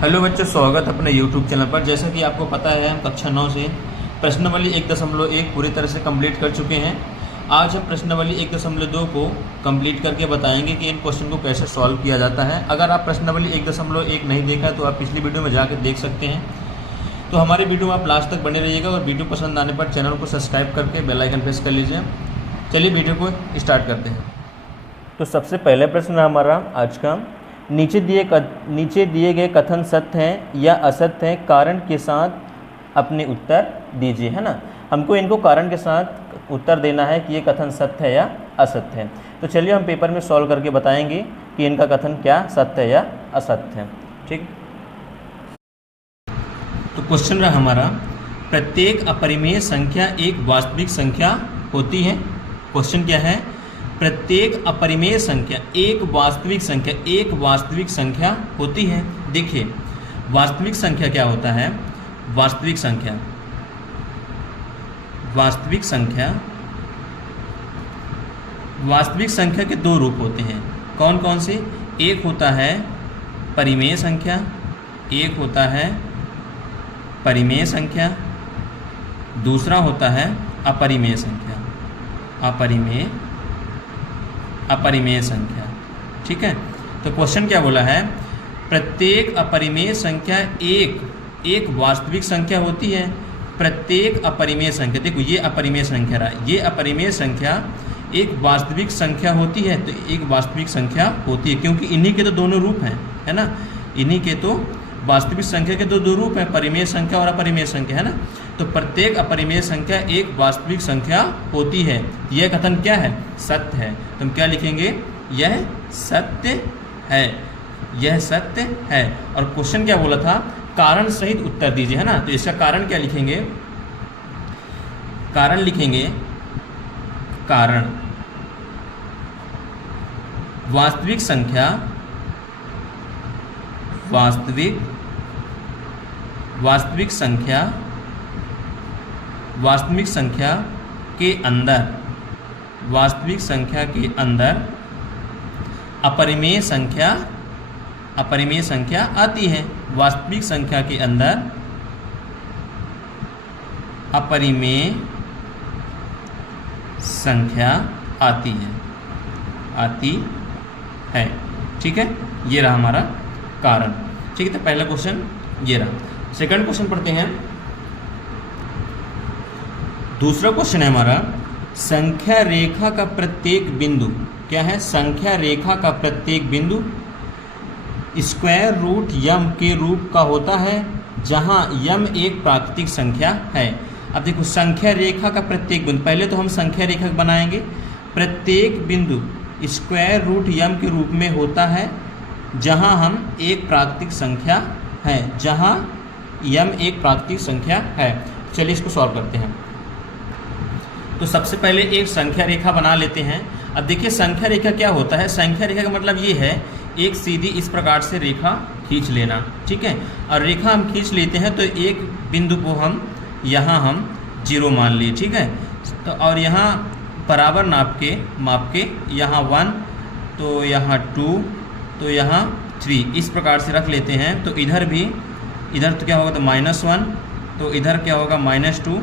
Hello बच्चों, स्वागत है अपने YouTube चैनल पर। जैसा कि आपको पता है, हम कक्षा 9 से प्रश्नावली 1.1 पूरी तरह से कंप्लीट कर चुके हैं। आज हम प्रश्नावली 1.2 को कंप्लीट करके बताएंगे कि इन क्वेश्चन को कैसे सॉल्व किया जाता है। अगर आप प्रश्नावली 1.1 नहीं देखा तो आप पिछली वीडियो में जाकर देख सकते हैं। तो हमारे वीडियो में आप लास्ट तक बने रहिएगा और वीडियो पसंद आने पर चैनल को सब्सक्राइब करके बेल आइकन प्रेस कर लीजिए। चलिए वीडियो को स्टार्ट करते हैं। तो सबसे पहला प्रश्न हमारा आज का, नीचे दिए गए कथन सत्य हैं या असत्य हैं, कारण के साथ अपने उत्तर दीजिए, है ना। हमको इनको कारण के साथ उत्तर देना है कि ये कथन सत्य है या असत्य है। तो चलिए हम पेपर में सॉल्व करके बताएंगे कि इनका कथन क्या सत्य है या असत्य है। ठीक। तो क्वेश्चन रहा हमारा, प्रत्येक अपरिमेय संख्या एक वास्तविक संख्या होती है। क्वेश्चन क्या है? प्रत्येक अपरिमेय संख्या एक वास्तविक संख्या होती है। देखिए, वास्तविक संख्या क्या होता है? वास्तविक संख्या के दो रूप होते हैं। कौन कौन से? एक होता है परिमेय संख्या, दूसरा होता है अपरिमेय संख्या। ठीक है। तो क्वेश्चन क्या बोला है? प्रत्येक अपरिमेय संख्या एक वास्तविक संख्या होती है। प्रत्येक अपरिमेय संख्या, देखो ये अपरिमेय संख्या रहा, ये अपरिमेय संख्या एक वास्तविक संख्या होती है। तो एक वास्तविक संख्या होती है क्योंकि इन्हीं के तो दोनों रूप हैं, है ना। इन्हीं के तो वास्तविक संख्या के दो रूप हैं, परिमेय संख्या और अपरिमेय संख्या, है ना। तो प्रत्येक अपरिमेय संख्या एक वास्तविक संख्या होती है। यह कथन क्या है? सत्य है। तो हम क्या लिखेंगे? यह सत्य है। और क्वेश्चन क्या बोला था? कारण सहित उत्तर दीजिए, है ना। तो इसका कारण क्या लिखेंगे? कारण वास्तविक संख्या के अंदर अपरिमेय संख्या आती है। वास्तविक संख्या के अंदर अपरिमेय संख्या आती है। ठीक है, ये रहा हमारा कारण। ठीक है, तो पहला क्वेश्चन ये रहा। सेकंड क्वेश्चन पढ़ते हैं। दूसरा क्वेश्चन है हमारा, संख्या रेखा का प्रत्येक बिंदु क्या है? संख्या रेखा का प्रत्येक बिंदु स्क्वायर रूट यम के रूप का होता है, जहां यम एक प्राकृतिक संख्या है। अब देखो, संख्या रेखा का प्रत्येक बिंदु, पहले तो हम संख्या रेखा बनाएंगे। प्रत्येक बिंदु स्क्वायर रूट यम के रूप में होता है जहां हम एक प्राकृतिक संख्या है, जहां यम एक प्राकृतिक संख्या है। चलिए इसको सॉल्व करते हैं। तो सबसे पहले एक संख्या रेखा बना लेते हैं। अब देखिए, संख्या रेखा क्या होता है? संख्या रेखा का मतलब ये है, एक सीधी इस प्रकार से रेखा खींच लेना। ठीक है, और रेखा हम खींच लेते हैं तो एक बिंदु को हम यहाँ 0 मान लिए। ठीक है, तो और यहाँ बराबर माप के यहाँ 1, तो यहाँ 2, तो यहाँ 3, इस प्रकार से रख लेते हैं। तो इधर तो क्या होगा? तो -1, तो इधर क्या होगा? -2,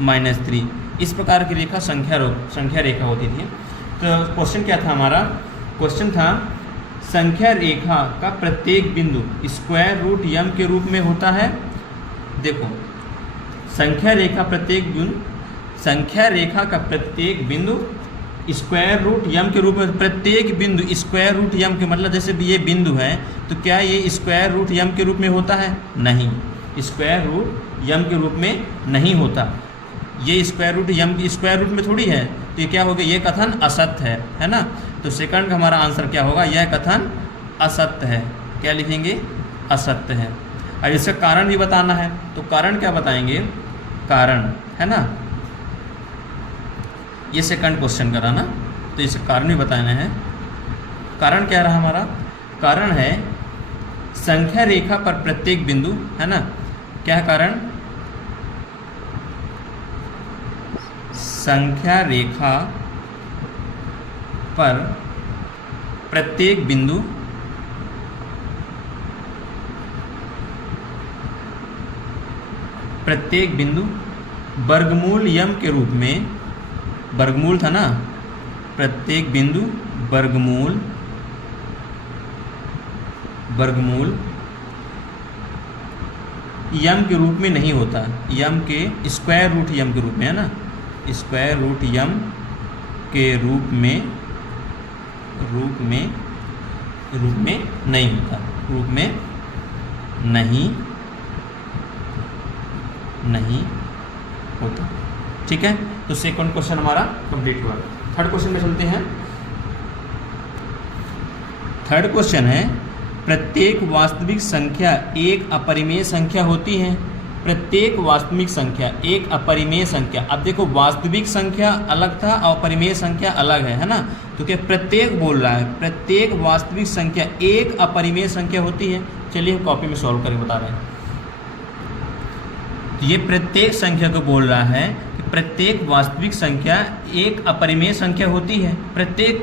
-3। इस प्रकार की रेखा संख्या रेखा होती थी। तो क्वेश्चन क्या था हमारा? क्वेश्चन था, संख्या रेखा का प्रत्येक बिंदु स्क्वायर रूट यम के रूप में होता है। देखो, संख्या रेखा का प्रत्येक बिंदु स्क्वायर रूट यम के रूप में, प्रत्येक बिंदु स्क्वायर रूट यम के मतलब जैसे ये बिंदु है, तो क्या ये स्क्वायर रूट यम के रूप में होता है? नहीं, स्क्वायर रूट यम के रूप में नहीं होता। ये स्क्वायर रूट में थोड़ी है। तो ये क्या होगा? ये कथन असत्य है ना। तो सेकंड का हमारा आंसर क्या होगा? यह कथन असत्य है। क्या लिखेंगे? असत्य है। अब इसका कारण भी बताना है, तो कारण क्या बताएंगे? कारण, है ना, ये सेकंड क्वेश्चन करा ना, तो इसका कारण भी बताना है। कारण क्या रहा हमारा? कारण है संख्या रेखा पर प्रत्येक बिंदु, है ना। क्या कारण? संख्या रेखा पर प्रत्येक बिंदु प्रत्येक बिंदु वर्गमूल यम के रूप में, वर्गमूल था ना, प्रत्येक बिंदु वर्गमूल यम के रूप में नहीं होता, यम के स्क्वायर रूट यम के रूप में, है ना, स्क्वायर रूट यम के रूप में नहीं होता, रूप में नहीं होता। ठीक है, तो सेकंड क्वेश्चन हमारा कंप्लीट हुआ। थर्ड क्वेश्चन में चलते हैं। थर्ड क्वेश्चन है, प्रत्येक वास्तविक संख्या एक अपरिमेय संख्या होती है। प्रत्येक वास्तविक संख्या एक अपरिमेय संख्या। अब देखो, वास्तविक संख्या अलग था और अपरिमेय संख्या अलग है ना। तो क्या प्रत्येक बोल रहा है, प्रत्येक वास्तविक संख्या एक अपरिमेय संख्या होती है। चलिए हम कॉपी में सॉल्व करके बता रहे हैं। तो ये प्रत्येक संख्या को बोल रहा है कि प्रत्येक वास्तविक संख्या एक अपरिमेय संख्या होती है। प्रत्येक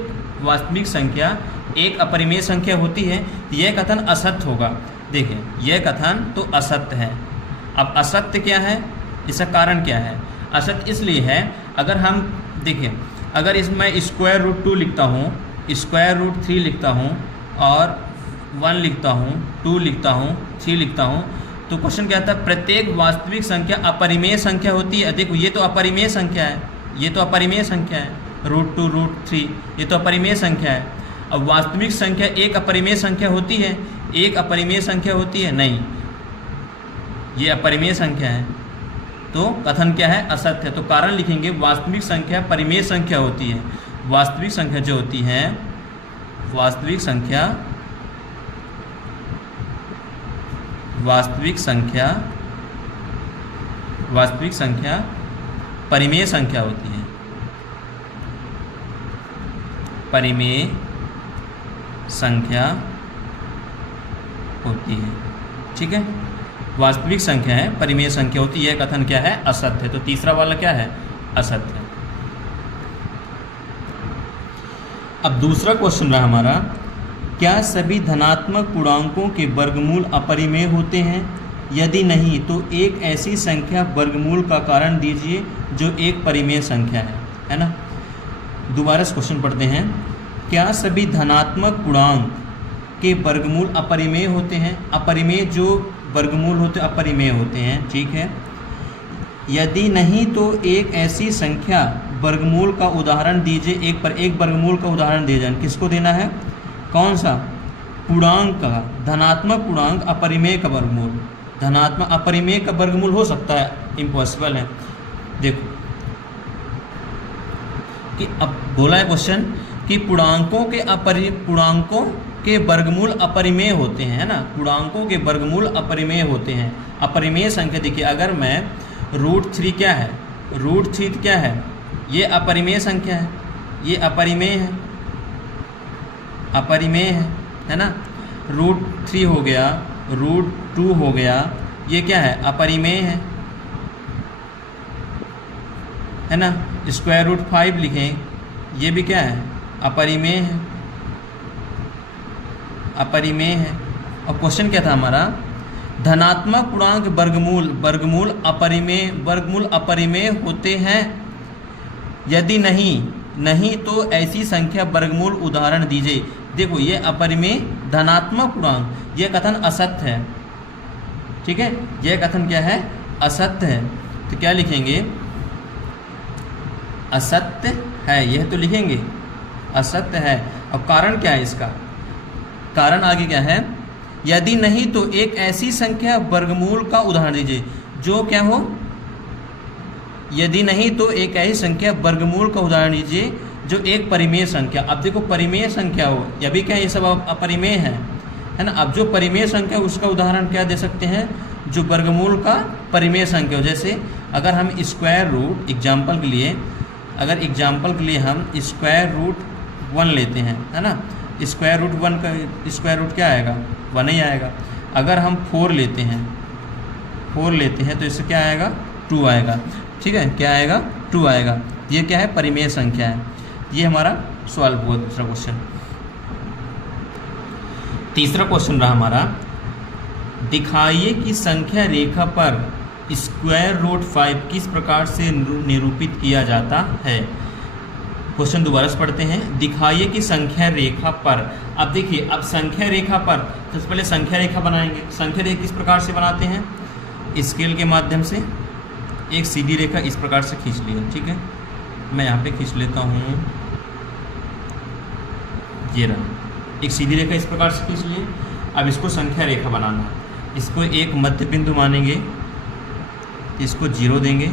वास्तविक संख्या एक अपरिमेय संख्या होती है। यह कथन असत्य होगा। देखिए, यह कथन तो असत्य है। अब असत्य क्या है, इसका कारण क्या है? असत्य इसलिए है, अगर हम देखिए, अगर इसमें स्क्वायर रूट 2 लिखता हूँ, स्क्वायर रूट 3 लिखता हूँ और 1 लिखता हूँ, 2 लिखता हूँ, 3 लिखता हूँ, तो क्वेश्चन क्या आता है, प्रत्येक वास्तविक संख्या अपरिमेय संख्या होती है। देखो, ये तो अपरिमेय संख्या है, ये तो अपरिमेय संख्या है, रूट 2 रूट 3 ये तो अपरिमेय संख्या है। अब वास्तविक संख्या एक अपरिमेय संख्या होती है, एक अपरिमेय संख्या होती है नहीं, ये अपरिमेय संख्या है। तो कथन क्या है, असत्य है। तो कारण लिखेंगे, वास्तविक संख्या परिमेय संख्या होती है। वास्तविक संख्या जो होती है, वास्तविक संख्या परिमेय संख्या होती है, परिमेय संख्या होती है। ठीक है, वास्तविक संख्या है, परिमेय संख्या होती है। यह कथन क्या है, असत्य है। तो तीसरा वाला क्या है, असत्य है। अब दूसरा क्वेश्चन रहा हमारा, क्या सभी धनात्मक पूर्णांकों के वर्गमूल अपरिमेय होते हैं? यदि नहीं तो एक ऐसी संख्या वर्गमूल का कारण दीजिए जो एक परिमेय संख्या है ना। दोबारा इस क्वेश्चन पढ़ते हैं। क्या सभी धनात्मक पूर्णांक के वर्गमूल अपरिमेय होते हैं? अपरिमेय जो वर्गमूल होते अपरिमेय होते हैं, ठीक है। यदि नहीं तो एक ऐसी संख्या वर्गमूल का उदाहरण दीजिए। एक वर्गमूल का उदाहरण दे जाए, किसको देना है, कौन सा, पूर्णांक का, धनात्मक पूर्णांक अपरिमेय का वर्गमूल। धनात्मक अपरिमेय का वर्गमूल हो सकता है, इम्पॉसिबल है। देखो कि अब बोला है क्वेश्चन कि पूर्णांकों के वर्गमूल अपरिमेय होते हैं, है ना। पूर्णांकों के वर्गमूल अपरिमेय होते हैं। अपरिमेय संख्या देखिए, अगर मैं रूट 3 क्या है, रूट 3 क्या है, ये अपरिमेय संख्या है, ये अपरिमेय है, अपरिमेय है ना। रूट 3 हो गया, रूट 2 हो गया, ये क्या है, अपरिमेय है ना। स्क्वायर रूट 5 लिखें, ये भी क्या है, अपरिमेय है, अपरिमेय है। और क्वेश्चन क्या था हमारा, धनात्मक पूर्णांक वर्गमूल अपरिमेय होते हैं। यदि नहीं तो ऐसी संख्या वर्गमूल उदाहरण दीजिए। देखो, ये अपरिमेय धनात्मक पूर्णांक, यह कथन असत्य है, ठीक है। यह कथन क्या है, असत्य है। तो क्या लिखेंगे, असत्य है, यह तो लिखेंगे असत्य है। अब कारण क्या है इसका, कारण आगे क्या है, यदि नहीं तो एक ऐसी संख्या वर्गमूल का उदाहरण दीजिए जो क्या हो, यदि नहीं तो एक ऐसी संख्या वर्गमूल का उदाहरण दीजिए जो एक परिमेय संख्या। अब देखो, परिमेय संख्या हो, यह भी क्या, ये सब अपरिमेय है ना। अब जो परिमेय संख्या उसका उदाहरण क्या दे सकते हैं, जो वर्गमूल का परिमेय संख्या हो। जैसे अगर हम स्क्वायर रूट, एग्जाम्पल के लिए हम स्क्वायर रूट 1 लेते हैं, है ना। स्क्वायर रूट 1 का स्क्वायर रूट क्या आएगा, 1 ही आएगा। अगर हम 4 लेते हैं तो इससे क्या आएगा, 2 आएगा, ठीक है। क्या आएगा, 2 आएगा। ये क्या है, परिमेय संख्या है। ये हमारा सॉल्व हुआ दूसरा क्वेश्चन। तीसरा क्वेश्चन रहा हमारा, दिखाइए कि संख्या रेखा पर स्क्वायर रूट 5 किस प्रकार से निरूपित किया जाता है। क्वेश्चन दोबारा से पढ़ते हैं। दिखाइए कि संख्या रेखा पर, अब देखिए अब संख्या रेखा पर सबसे पहले संख्या रेखा बनाएंगे। संख्या रेखा किस प्रकार से बनाते हैं, स्केल के माध्यम से एक सीधी रेखा इस प्रकार से खींच लिया, ठीक है। मैं यहाँ पे खींच लेता हूँ, ये रहा एक सीधी रेखा इस प्रकार से खींच लिए। अब इसको संख्या रेखा बनाना है, इसको एक मध्य बिंदु मानेंगे, इसको 0 देंगे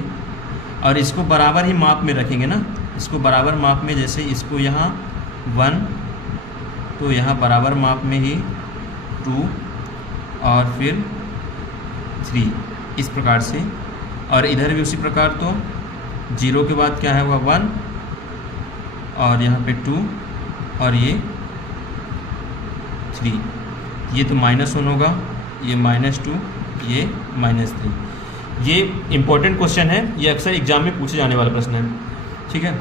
और इसको बराबर ही माप में रखेंगे ना, इसको बराबर माप में, जैसे इसको यहाँ 1 तो यहाँ बराबर माप में ही 2 और फिर 3 इस प्रकार से, और इधर भी उसी प्रकार। तो 0 के बाद क्या है हुआ 1 और यहाँ पे 2 और ये 3, ये तो -1 होगा, ये -2, ये -3। ये इम्पोर्टेंट क्वेश्चन है, ये अक्सर एग्जाम में पूछे जाने वाला प्रश्न है, ठीक है।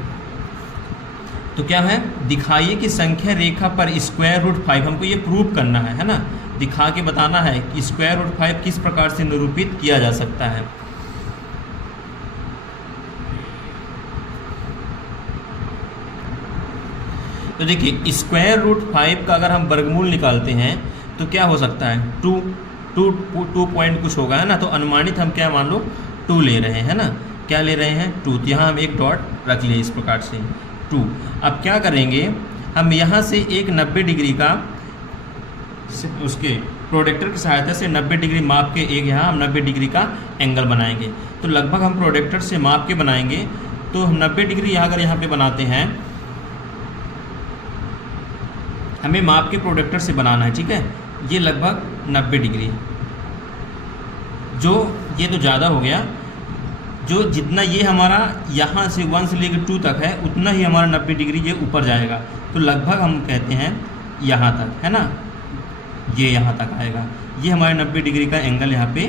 तो क्या है, दिखाइए कि संख्या रेखा पर स्क्वायर रूट 5, हमको ये प्रूव करना है ना, दिखा के बताना है कि स्क्वायर रूट 5 किस प्रकार से निरूपित किया जा सकता है। तो देखिए स्क्वायर रूट 5 का अगर हम वर्गमूल निकालते हैं तो क्या हो सकता है, 2 पॉइंट कुछ होगा, है ना। तो अनुमानित हम क्या मान लो 2 ले रहे हैं, है ना। क्या ले रहे हैं 2, तो यहाँ हम एक डॉट रख लिए इस प्रकार से 2। अब क्या करेंगे, हम यहाँ से एक 90 डिग्री का उसके प्रोडक्टर की सहायता से 90 डिग्री माप के एक यहाँ हम 90 डिग्री का एंगल बनाएंगे। तो लगभग हम प्रोडक्टर से माप के बनाएंगे, तो हम 90 डिग्री अगर यहाँ पे बनाते हैं, हमें माप के प्रोडक्टर से बनाना है, ठीक है। ये लगभग 90 डिग्री, जो ये तो ज़्यादा हो गया, जो जितना ये हमारा यहाँ से 1 से लेकर 2 तक है उतना ही हमारा 90 डिग्री ये ऊपर जाएगा। तो लगभग हम कहते हैं यहाँ तक, है ना, ये यहाँ तक आएगा। ये हमारे 90 डिग्री का एंगल यहाँ पे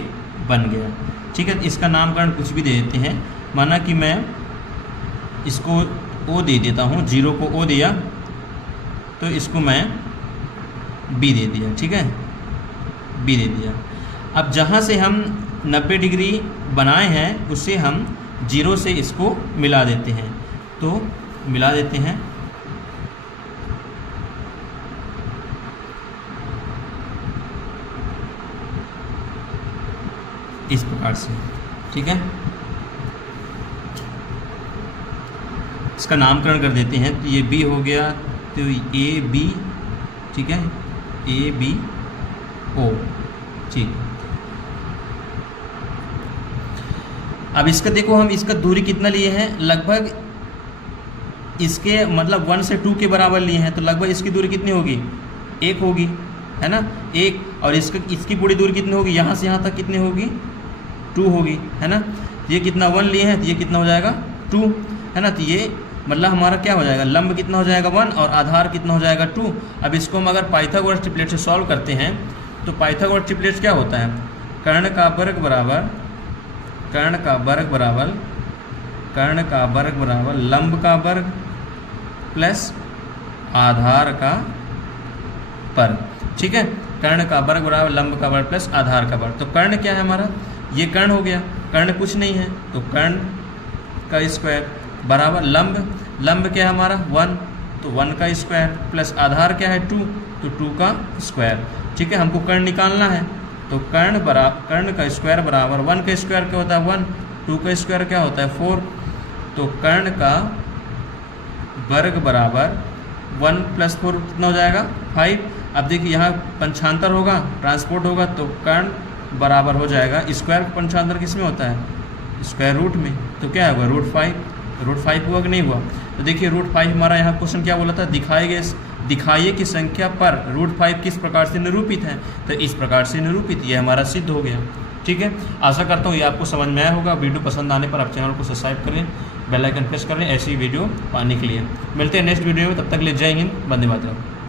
बन गया, ठीक है। इसका नामकरण कुछ भी दे देते हैं, माना कि मैं इसको O दे देता हूँ, 0 को O दिया तो इसको मैं B दे दिया, ठीक है, B दे दिया। अब जहाँ से हम 90 डिग्री बनाए हैं उससे हम 0 से इसको मिला देते हैं, तो मिला देते हैं। इस प्रकार से, ठीक है। इसका नामकरण कर देते हैं, तो ये B हो गया, तो AB, ठीक है, ABO, ठीक। अब इसका देखो, हम इसका दूरी कितना लिए हैं, लगभग इसके मतलब 1 से 2 के बराबर लिए हैं, तो लगभग इसकी दूरी कितनी होगी, 1 होगी, है ना, 1। और इसकी पूरी दूरी कितनी होगी, यहाँ से यहाँ तक कितनी होगी, 2 होगी, है ना। ये कितना 1 लिए हैं, तो ये कितना हो जाएगा 2, है ना। तो ये मतलब हमारा क्या हो जाएगा, लंब कितना हो जाएगा 1 और आधार कितना हो जाएगा 2। अब इसको हम अगर पाइथागोरस ट्रिपलेट से सॉल्व करते हैं तो पाइथागोरस ट्रिपलेट क्या होता है, कर्ण का वर्ग बराबर लंब का वर्ग प्लस आधार का वर्ग, ठीक है। कर्ण का वर्ग बराबर लंब का वर्ग प्लस आधार का वर्ग। तो कर्ण क्या है हमारा, ये कर्ण हो गया, कर्ण कुछ नहीं है, तो कर्ण का स्क्वायर बराबर लंब क्या है हमारा 1, तो 1 का स्क्वायर प्लस आधार क्या है 2, तो 2 का स्क्वायर, ठीक है। हमको कर्ण निकालना है, तो कर्ण का स्क्वायर बराबर 1 का स्क्वायर क्या होता है 1, 2 का स्क्वायर क्या होता है 4, तो कर्ण का वर्ग बराबर 1 + 4 कितना हो जाएगा 5। अब देखिए यहाँ पंचांतर होगा, ट्रांसपोर्ट होगा, तो कर्ण बराबर हो जाएगा, स्क्वायर पंचांतर किस में होता है, स्क्वायर रूट में, तो क्या होगा √5 हुआ कि नहीं हुआ। तो देखिए √5 हमारा यहाँ क्वेश्चन क्या बोला था, दिखाइए कि संख्या पर √5 किस प्रकार से निरूपित है, तो इस प्रकार से निरूपित, ये हमारा सिद्ध हो गया, ठीक है। आशा करता हूँ ये आपको समझ में आया होगा। वीडियो पसंद आने पर आप चैनल को सब्सक्राइब करें, बेल आइकन प्रेस करें ऐसी वीडियो पाने के लिए। मिलते हैं नेक्स्ट वीडियो में, तब तक के लिए जय हिंद, वंदे मातरम।